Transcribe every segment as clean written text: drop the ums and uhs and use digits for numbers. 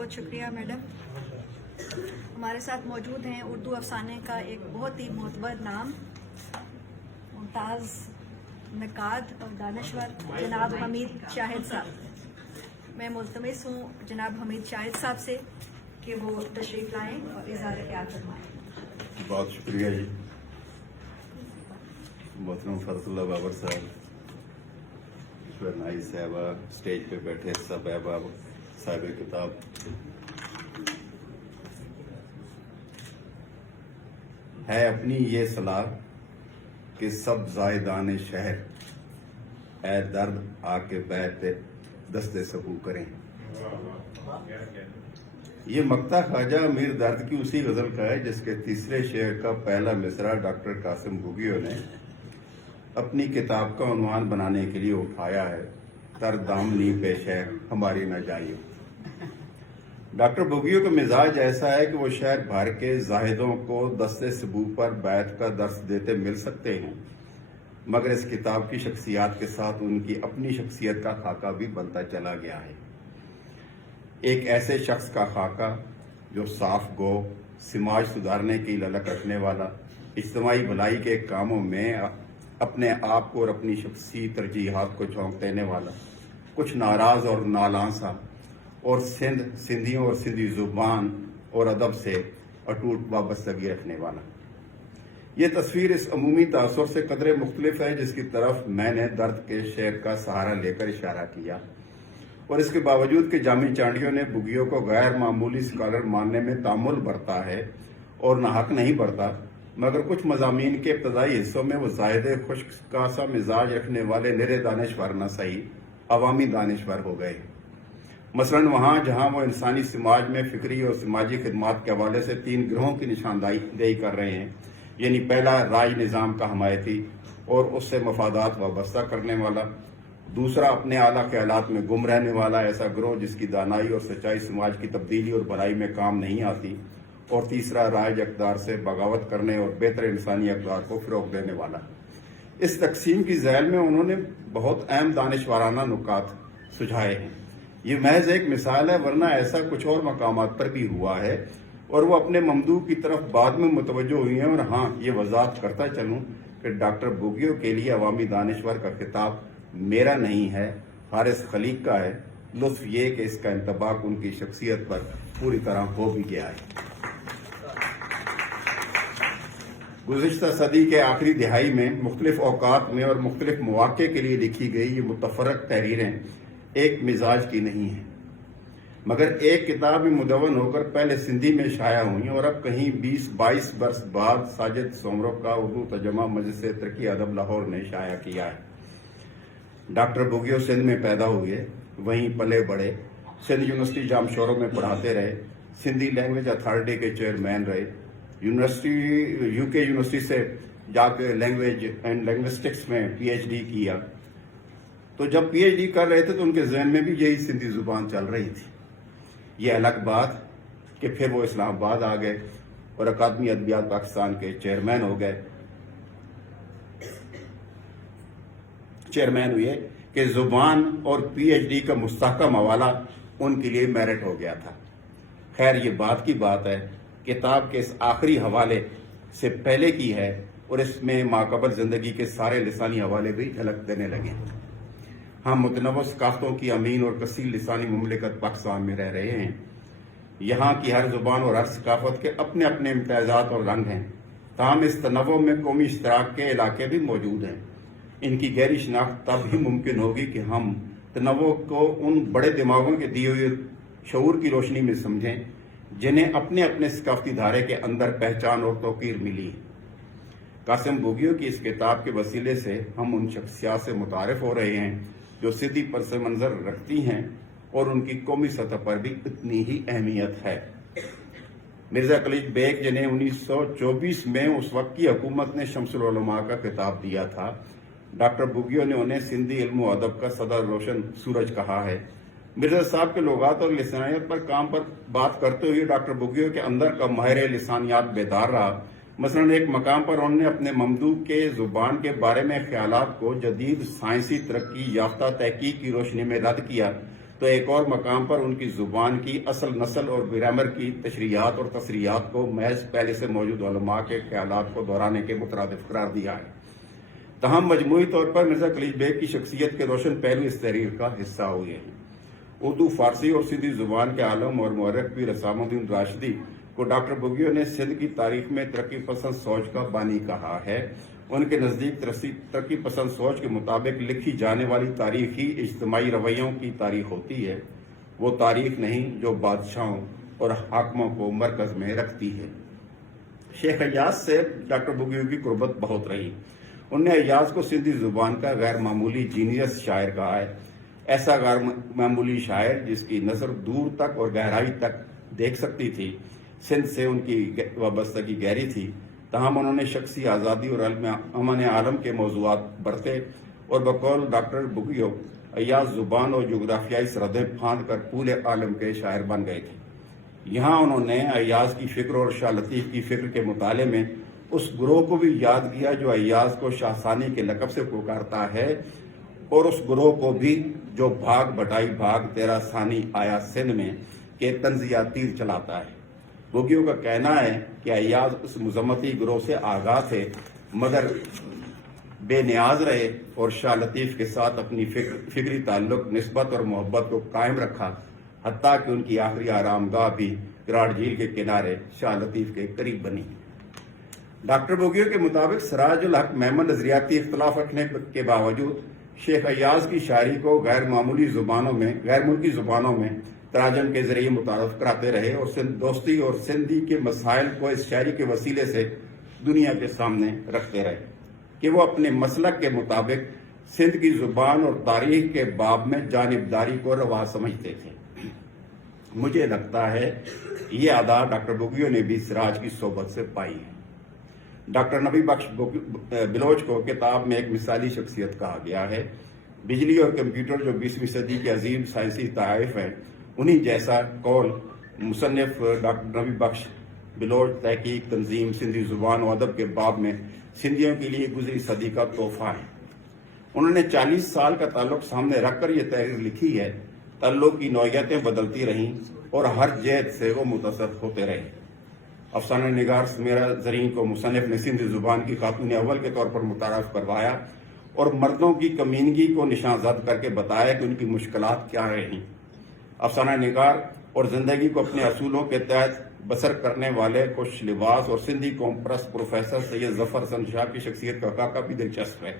بہت شکریہ میڈم. ہمارے ساتھ موجود ہیں اردو افسانے کا ایک بہت ہی معتبر نام، ممتاز نقاد اور دانشور جناب حمید شاہد صاحب. میں ملتمس ہوں جناب حمید شاہد صاحب سے کہ وہ تشریف لائیں اور اظہار خیال فرمائیں. بہت شکریہ جی. محترم فرت اللہ بابر صاحب، نائی صاحبہ، اسٹیج پہ بیٹھے سب احباب صاحب کتاب، ہے اپنی یہ صلاح کہ سب زائدان شہر اے درد آ کے بیت دستے سبو کریں. یہ مقطع خواجہ میر درد کی اسی غزل کا ہے جس کے تیسرے شعر کا پہلا مصرع ڈاکٹر قاسم بھوگیو نے اپنی کتاب کا عنوان بنانے کے لیے اٹھایا ہے، تر دامنی پیش ہے ہماری نہ جائیو. ڈاکٹر بھوگیو کا مزاج ایسا ہے کہ وہ شہر بھر کے زاہدوں کو دستے سبو پر بیت کا درس دیتے مل سکتے ہیں، مگر اس کتاب کی شخصیات کے ساتھ ان کی اپنی شخصیت کا خاکہ بھی بنتا چلا گیا ہے. ایک ایسے شخص کا خاکہ جو صاف گو، سماج سدھارنے کی للک رکھنے والا، اجتماعی بھلائی کے کاموں میں اپنے آپ کو اور اپنی شخصی ترجیحات کو جھونک دینے والا، کچھ ناراض اور نالاں سا، اور سندھیوں اور سندھی زبان اور ادب سے اٹوٹ وابستگی رکھنے والا. یہ تصویر اس عمومی تاثر سے قدرے مختلف ہے جس کی طرف میں نے درد کے شعر کا سہارا لے کر اشارہ کیا، اور اس کے باوجود کہ جامی چانڈیوں نے بھوگیو کو غیر معمولی سکالر ماننے میں تامل برتا ہے اور ناحق نہیں برتا، مگر کچھ مضامین کے ابتدائی حصوں میں وہ زائد خشک کا سا مزاج رکھنے والے نرے دانشور نہ صحیح عوامی دانشور ہو گئے. مثلاً وہاں جہاں وہ انسانی سماج میں فکری اور سماجی خدمات کے حوالے سے 3 گروہوں کی نشاندہی کر رہے ہیں، یعنی پہلا راج نظام کا حمایتی اور اس سے مفادات وابستہ کرنے والا، دوسرا اپنے اعلیٰ خیالات میں گم رہنے والا ایسا گروہ جس کی دانائی اور سچائی سماج کی تبدیلی اور بھلائی میں کام نہیں آتی، اور تیسرا رائج اقدار سے بغاوت کرنے اور بہتر انسانی اقدار کو فروغ دینے والا. اس تقسیم کی ذیل میں انہوں نے بہت اہم دانشورانہ نکات سجھائے ہیں. یہ محض ایک مثال ہے، ورنہ ایسا کچھ اور مقامات پر بھی ہوا ہے، اور وہ اپنے ممدوح کی طرف بعد میں متوجہ ہوئی ہیں. اور ہاں، یہ وضاحت کرتا چلوں کہ ڈاکٹر بھوگیو کے لیے عوامی دانشور کا خطاب میرا نہیں ہے، حارث خلیق کا ہے. لطف یہ کہ اس کا انطباق ان کی شخصیت پر پوری طرح ہو بھی گیا ہے. گزشتہ صدی کے آخری دہائی میں مختلف اوقات میں اور مختلف مواقع کے لیے لکھی گئی یہ متفرق تحریریں ایک مزاج کی نہیں ہیں، مگر ایک کتاب میں مدون ہو کر پہلے سندھی میں شائع ہوئیں اور اب کہیں 20-22 برس بعد ساجد سومرو کا اردو ترجمہ مجلس ترقی ادب لاہور نے شائع کیا ہے. ڈاکٹر بھوگیو سندھ میں پیدا ہوئے، وہیں پلے بڑھے، سندھ یونیورسٹی جام شوروں میں پڑھاتے رہے، سندھی لینگویج اتھارٹی کے چیئرمین رہے، UK یونیورسٹی سے جا کے لینگویج اینڈ لنگوسٹکس میں PhD کیا. تو جب PhD کر رہے تھے تو ان کے ذہن میں بھی یہی سندھی زبان چل رہی تھی. یہ الگ بات کہ پھر وہ اسلام آباد آ گئے اور اکادمی ادبیات پاکستان کے چیئرمین ہوئے کہ زبان اور PhD کا مستحکم حوالہ ان کے لیے میرٹ ہو گیا تھا. خیر، یہ بات کی بات ہے، کتاب کے اس آخری حوالے سے پہلے کی ہے، اور اس میں ماقبل زندگی کے سارے لسانی حوالے بھی جھلک دینے لگے. ہم متنوع ثقافتوں کی امین اور کثیر لسانی مملکت پاکستان میں رہ رہے ہیں. یہاں کی ہر زبان اور ہر ثقافت کے اپنے اپنے امتیازات اور رنگ ہیں، تاہم اس تنوع میں قومی اشتراک کے علاقے بھی موجود ہیں. ان کی گہری شناخت تب ہی ممکن ہوگی کہ ہم تنوع کو ان بڑے دماغوں کے دیے ہوئے شعور کی روشنی میں سمجھیں جنہیں اپنے اپنے ثقافتی دھارے کے اندر پہچان اور توقیر ملی. قاسم بھوگیو کی اس کتاب کے وسیلے سے ہم ان شخصیات سے متعارف ہو رہے ہیں جو سندھی پس منظر رکھتی ہیں اور ان کی قومی سطح پر بھی اتنی ہی اہمیت ہے. مرزا کلیج بیگ جنہیں 1924 میں اس وقت کی حکومت نے شمس العلماء کا خطاب دیا تھا، ڈاکٹر بھوگیو نے انہیں سندھی علم و ادب کا صدا روشن سورج کہا ہے. مرزا صاحب کے لغات اور لسانیات پر بات کرتے ہوئے ڈاکٹر بھوگیو کے اندر کا ماہر لسانیات بیدار رہا. مثلاً ایک مقام پر انہوں نے اپنے ممدوح کے زبان کے بارے میں خیالات کو جدید سائنسی ترقی یافتہ تحقیق کی روشنی میں رد کیا، تو ایک اور مقام پر ان کی زبان کی اصل نسل اور گرامر کی تشریحات اور تصریحات کو محض پہلے سے موجود علماء کے خیالات کو دہرانے کے مترادف قرار دیا ہے۔ تاہم مجموعی طور پر مرزا خلیج بیگ کی شخصیت کے روشن پہلو اس تحریر کا حصہ ہوئے ہیں۔ اردو، فارسی اور سندھی زبان کے عالم اور مورخ پیر حسام الدین راشدی کو ڈاکٹر بگیو نے سندھ کی تاریخ میں ترقی پسند سوچ کا بانی کہا ہے۔ ان کے نزدیک ترقی پسند سوچ کے مطابق لکھی جانے والی تاریخ ہی اجتماعی رویوں کی تاریخ ہوتی ہے، وہ تاریخ نہیں جو بادشاہوں اور حاکموں کو مرکز میں رکھتی ہے۔ شیخ ایاز سے ڈاکٹر بگیو کی قربت بہت رہی۔ انہوں نے ایاز کو سندھی زبان کا غیر معمولی جینیس شاعر کہا ہے، ایسا غیر معمولی شاعر جس کی نظر دور تک اور گہرائی تک دیکھ سکتی تھی۔ سندھ سے ان کی وابستگی گہری تھی، تاہم انہوں نے شخصی آزادی اور امن عالم کے موضوعات برتے اور بقول ڈاکٹر بگیو ایاز زبان اور جغرافیائی سرحدیں پھاند کر پورے عالم کے شاعر بن گئے تھے۔ یہاں انہوں نے ایاز کی فکر اور شاہ لطیف کی فکر کے مطالعے میں اس گروہ کو بھی یاد کیا جو ایاز کو شاہ ثانی کے لقب سے پکارتا ہے، اور اس گروہ کو بھی جو بھاگ بٹائی بھاگ تیرا ثانی آیا سندھ میں کے طنزیہ تیر چلاتا ہے۔ بگیو کا کہنا ہے کہ ایاز اس مذمتی گروہ سے آگاہ تھے مگر بے نیاز رہے اور شاہ لطیف کے ساتھ اپنی فکری تعلق، نسبت اور محبت کو قائم رکھا، حتیٰ کہ ان کی آخری آرام گاہ بھی کراڑ جھیل کے کنارے شاہ لطیف کے قریب بنی۔ ڈاکٹر بگیو کے مطابق سراج الحق میمن نظریاتی اختلاف رکھنے کے باوجود شیخ ایاز کی شاعری کو غیر ملکی زبانوں میں تراجم کے ذریعے متعارف کراتے رہے اور سندھ دوستی اور سندھی کے مسائل کو اس شاعری کے وسیلے سے دنیا کے سامنے رکھتے رہے کہ وہ اپنے مسلک کے مطابق سندھ کی زبان اور تاریخ کے باب میں جانبداری کو روا سمجھتے تھے۔ مجھے لگتا ہے یہ ادا ڈاکٹر بگیو نے بھی سراج کی صحبت سے پائی ہے۔ ڈاکٹر نبی بخش بلوچ کو کتاب میں ایک مثالی شخصیت کہا گیا ہے۔ بجلی اور کمپیوٹر جو 20ویں صدی کے عظیم سائنسی تحائف ہیں، انہی جیسا قول مصنف ڈاکٹر نبی بخش بلوچ تحقیق، تنظیم، سندھی زبان و ادب کے باب میں سندھیوں کے لیے گزری صدی کا تحفہ ہے۔ انہوں نے 40 سال کا تعلق سامنے رکھ کر یہ تحریر لکھی ہے۔ تعلق کی نوعیتیں بدلتی رہیں اور ہر جہت سے وہ متاثر ہوتے رہے۔ افسانہ نگار سمیرہ زرین کو مصنف نے سندھی زبان کی خاتون اول کے طور پر متعارف کروایا اور مردوں کی کمینگی کو نشان زد کر کے بتایا کہ ان کی مشکلات کیا رہیں۔ افسانہ نگار اور زندگی کو اپنے اصولوں کے تحت بسر کرنے والے خوش لباس اور سندھی قوم پرست پروفیسر سید ظفر حسن شاہ کی شخصیت کا خاکہ بھی دلچسپ ہے۔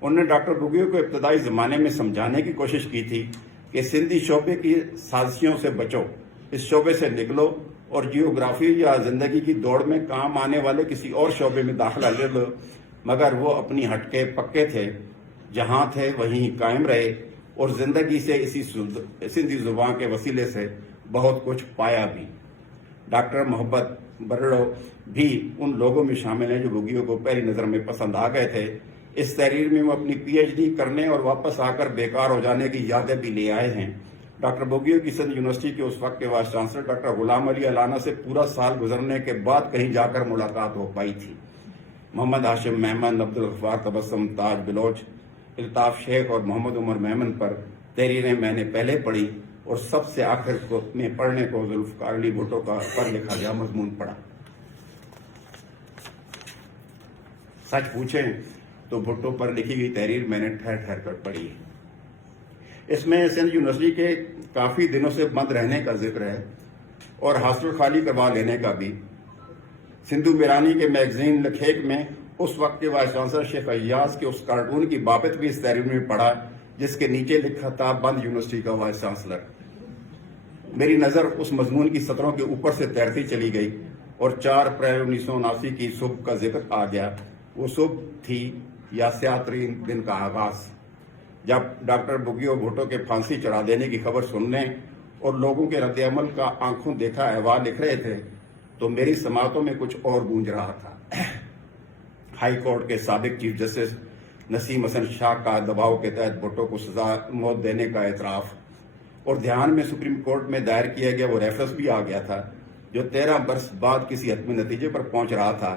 انہوں نے ڈاکٹر بگیو کو ابتدائی زمانے میں سمجھانے کی کوشش کی تھی کہ سندھی شعبے کی سازشیوں سے بچو، اس شعبے سے نکلو اور جیوگرافی یا زندگی کی دوڑ میں کام آنے والے کسی اور شعبے میں داخلہ لے لو، مگر وہ اپنی ہٹکے پکے تھے، جہاں تھے وہیں قائم رہے اور زندگی سے اسی سندھی زبان کے وسیلے سے بہت کچھ پایا بھی۔ ڈاکٹر محبت برڑو بھی ان لوگوں میں شامل ہیں جو بگیو کو پہلی نظر میں پسند آ گئے تھے۔ اس تحریر میں وہ اپنی پی ایچ ڈی کرنے اور واپس آ کر بیکار ہو جانے کی یادیں بھی لے آئے ہیں۔ ڈاکٹر بگیو کی سندھ یونیورسٹی کے اس وقت کے وائس چانسلر ڈاکٹر غلام علی علانہ سے پورا سال گزرنے کے بعد کہیں جا کر ملاقات ہو پائی تھی۔ محمد ہاشم میمن، عبدالغفار تبسم، تاج بلوچ، الطاف شیخ اور محمد عمر میمن پر تحریریں میں نے پہلے پڑھی اور سب سے آخر میں پڑھنے کو ذوالفقار علی بھٹو کا پر لکھا گیا مضمون پڑھا۔ سچ پوچھیں تو بھٹو پر لکھی گئی تحریر میں نے ٹھہر ٹھہر کر پڑھی ہے۔ اس میں سندھ یونیورسٹی کے کافی دنوں سے بند رہنے کا ذکر ہے اور ہاسٹل خالی کروا لینے کا بھی۔ سندھو میرانی کے میگزین لکھیک میں اس وقت کے وائس چانسلر شیخ ایاز کے اس کارٹون کی بابت بھی اس تحریر میں پڑھا جس کے نیچے لکھا تھا بند یونیورسٹی کا وائس چانسلر۔ میری نظر اس مضمون کی سطروں کے اوپر سے تیرتی چلی گئی اور 4 اپریل 1979 کی صبح کا ذکر آ گیا۔ وہ صبح تھی یا سیاہ ترین دن کا آغاز، جب ڈاکٹر بگیو بھٹو کے پھانسی چڑھا دینے کی خبر سننے اور لوگوں کے رد عمل کا آنکھوں دیکھا احوال لکھ رہے تھے تو میری سماعتوں میں کچھ اور گونج رہا تھا۔ ہائی کورٹ کے سابق چیف جسٹس نسیم حسن شاہ کا دباؤ کے تحت بھٹو کو سزا موت دینے کا اعتراف اور دھیان میں سپریم کورٹ میں دائر کیا گیا وہ ریفرنس بھی آ گیا تھا جو 13 برس بعد کسی حتمی نتیجے پر پہنچ رہا تھا